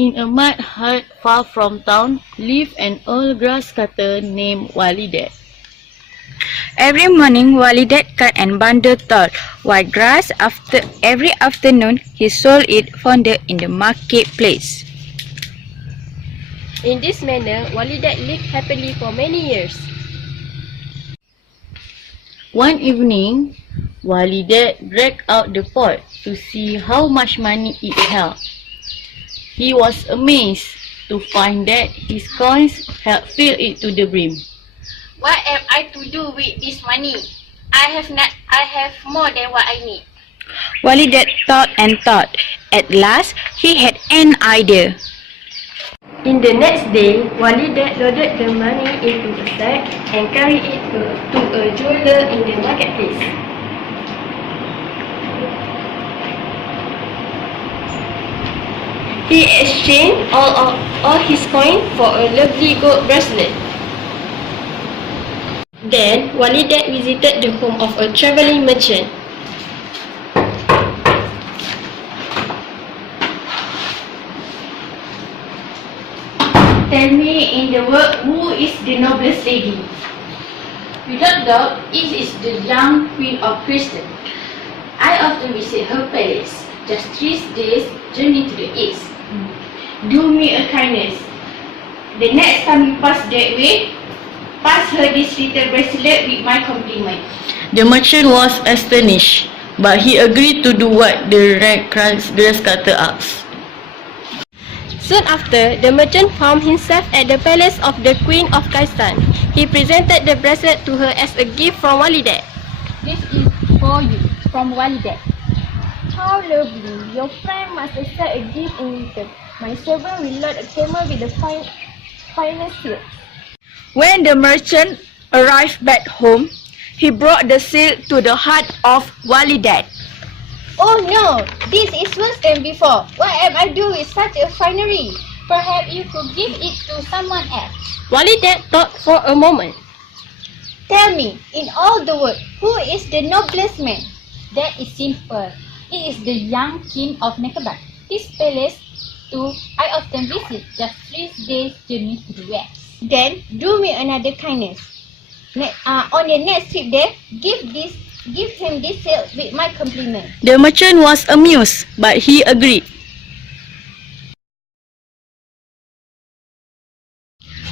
In a mud hut far from town lived an old grasscutter named Walidat. Every morning, Walidat cut and bundled tall white grass. Every afternoon, he sold it founded in the marketplace. In this manner, Walidat lived happily for many years. One evening, Walidat dragged out the pot to see how much money it held. He was amazed to find that his coins had filled it to the brim. What am I to do with this money? I have more than what I need. Walidat thought and thought. At last, he had an idea. In the next day, Walidat loaded the money into a sack and carried it to a jeweler in the marketplace. He exchanged all his coins for a lovely gold bracelet. Then, Walidat visited the home of a travelling merchant. Tell me in the world, who is the noblest lady? Without doubt, it is the young Queen of Christian. I often visit her palace, just 3 days' journey to the east. Do me a kindness. The next time you pass that way, pass her this little bracelet with my compliment. The merchant was astonished, but he agreed to do what the grasscutter asked. Soon after, the merchant found himself at the palace of the Queen of Kaistan. He presented the bracelet to her as a gift from Walidat. This is for you, from Walidat. How lovely. Your friend must accept a gift in return. My servant will load a camel with the finest silk. When the merchant arrived back home, he brought the silk to the hut of Walidat. Oh no, this is worse than before. What am I do with such a finery? Perhaps you could give it to someone else. Walidat thought for a moment. Tell me, in all the world, who is the noblest man? That is simple. He is the young king of Nekabad. His palace I often visit, just 3 days journey to the west. Then do me another kindness. On your next trip there, give him this silk with my compliment. The merchant was amused, but he agreed.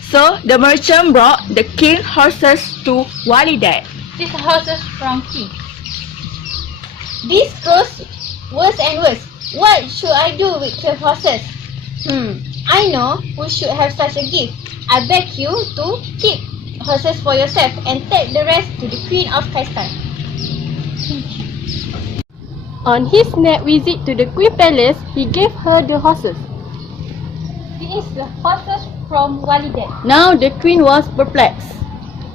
So the merchant brought the king's horses to Walidat. These horses from king. This grows worse and worse. What should I do with 12 horses? I know who should have such a gift. I beg you to keep horses for yourself and take the rest to the Queen of Kaistan. On his next visit to the Queen Palace, he gave her the horses. These the horses from Walidat. Now the queen was perplexed.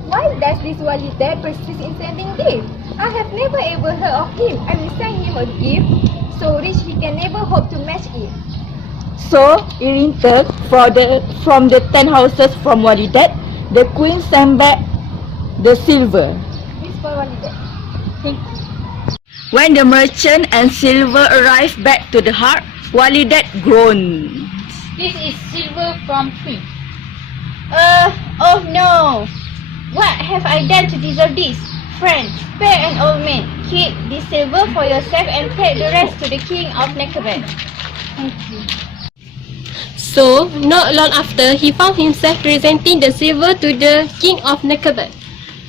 Why does this Walidat persist in sending gifts? I have never ever heard of him. I will send him a gift so rich he can never hope to match it. So, in return from the 10 houses from Walidat, the queen sent back the silver. This for Walidat. Thank you. When the merchant and silver arrived back to the hut, Walidat groaned. This is silver from queen. Oh no! What have I done to deserve this? Friend, spare an old man. Keep this silver for yourself and take the rest to the king of Nekabad. Thank you. So, not long after, he found himself presenting the silver to the king of Nekabad.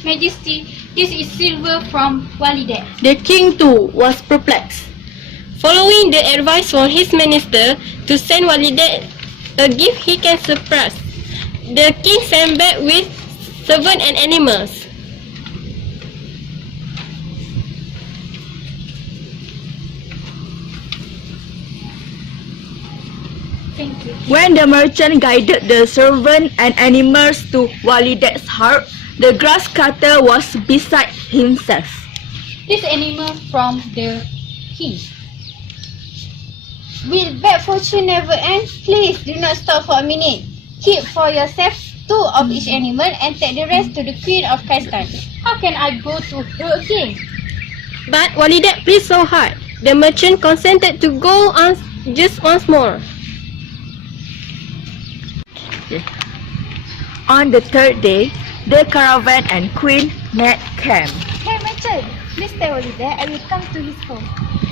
Majesty, this is silver from Walidat. The king too was perplexed. Following the advice from his minister to send Walidat a gift he can surprise, the king sent back with servants and animals. Thank you. When the merchant guided the servant and animals to Walidat's hut, the grasscutter was beside himself. This animal from the king. Will bad fortune never end? Please do not stop for a minute. Keep for yourself 2 of each animal and take the rest to the Queen of Kaistan. How can I go to her again? But Walidat pleaded so hard. The merchant consented to go on just once more. On the third day, the caravan and queen met camp. Hey Mitchell, please tell Walidat I will come to his home.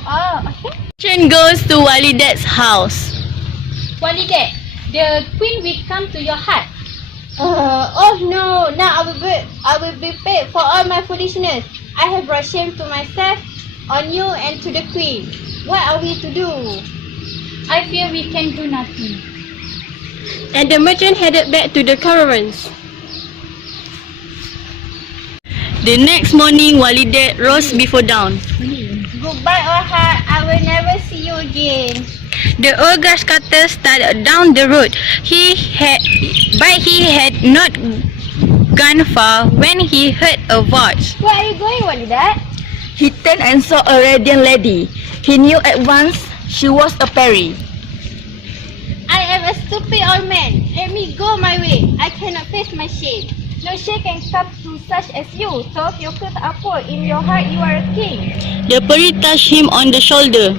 Oh, okay. Chen goes to Walidat's house. Walidat, the queen will come to your hut. Oh no, now I will be paid for all my foolishness. I have brought shame to myself, on you and to the queen. What are we to do? I fear we can do nothing. And the merchant headed back to the caravans. The next morning, Walidat rose before dawn. Goodbye, old heart. I will never see you again. The old grasscutter started down the road. He had not gone far when he heard a voice. Where are you going, Walidat? He turned and saw a radiant lady. He knew at once she was a fairy. I am a stupid old man. Let me go my way. I cannot face my shame. No shame can come to such as you. So if you put upward in your heart, you are a king. The peri touched him on the shoulder.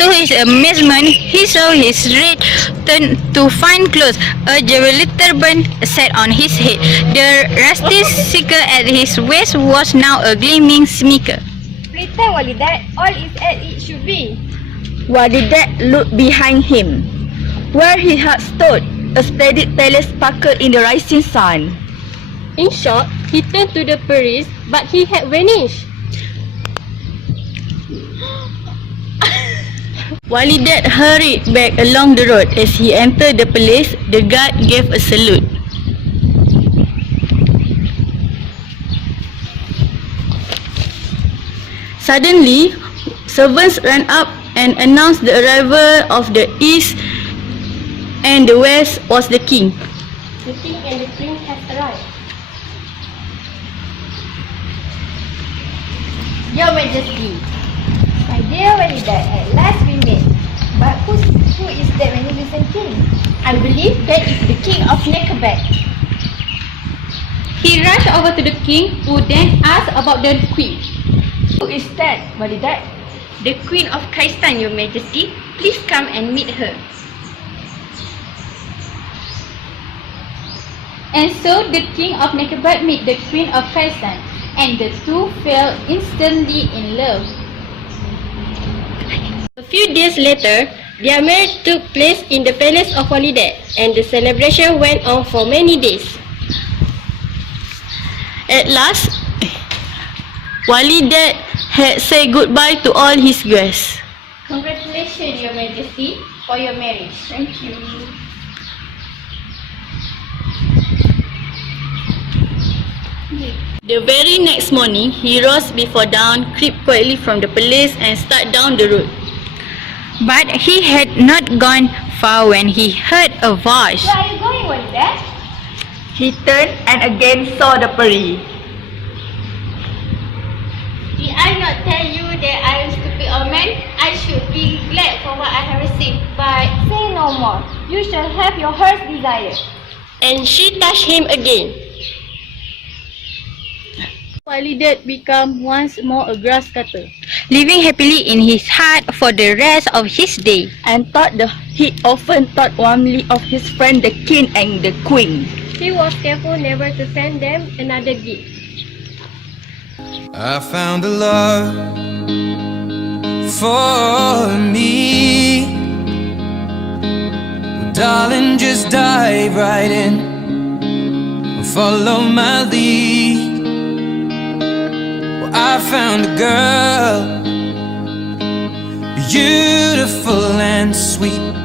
To his amazement, he saw his red turn to fine clothes. A jewelry turban sat on his head. The rusty sickle at his waist was now a gleaming smeaker. Return, Walidat. All is as it should be. Walidat looked behind him. Where he had stood, a splendid palace sparkled in the rising sun. In short, he turned to the Paris, but he had vanished. Walidat hurried back along the road. As he entered the palace, the guard gave a salute. Suddenly, servants ran up and announced the arrival of the east and the west was the king. The king and the queen has arrived. Your Majesty, my dear Walidat, at last we met. But who is that magnificent king? I believe that is the king of Neckerbeck. He rushed over to the king, who then asked about the queen. Who is that, Walidat? The Queen of Kaistan, Your Majesty. Please come and meet her. And so the king of Neckerbeck met the queen of Kaistan, and the two fell instantly in love. A few days later, their marriage took place in the palace of Walidat, and the celebration went on for many days. At last, Walidat had said goodbye to all his guests. Congratulations, Your Majesty, for your marriage. Thank you. The very next morning, he rose before dawn, crept quietly from the palace and started down the road. But he had not gone far when he heard a voice. Where are you going, Walidat? He turned and again saw the peri. Did I not tell you that I am a stupid old man? I should be glad for what I have received, but... Say no more. You shall have your heart's desire. And she touched him again. Walidat became once more a grasscutter. Living happily in his hut for the rest of his day. And he often thought warmly of his friend the king and the queen. He was careful never to send them another gift. I found a love for me. Well, darling, just dive right in, follow my lead. Well, I found a girl, beautiful and sweet.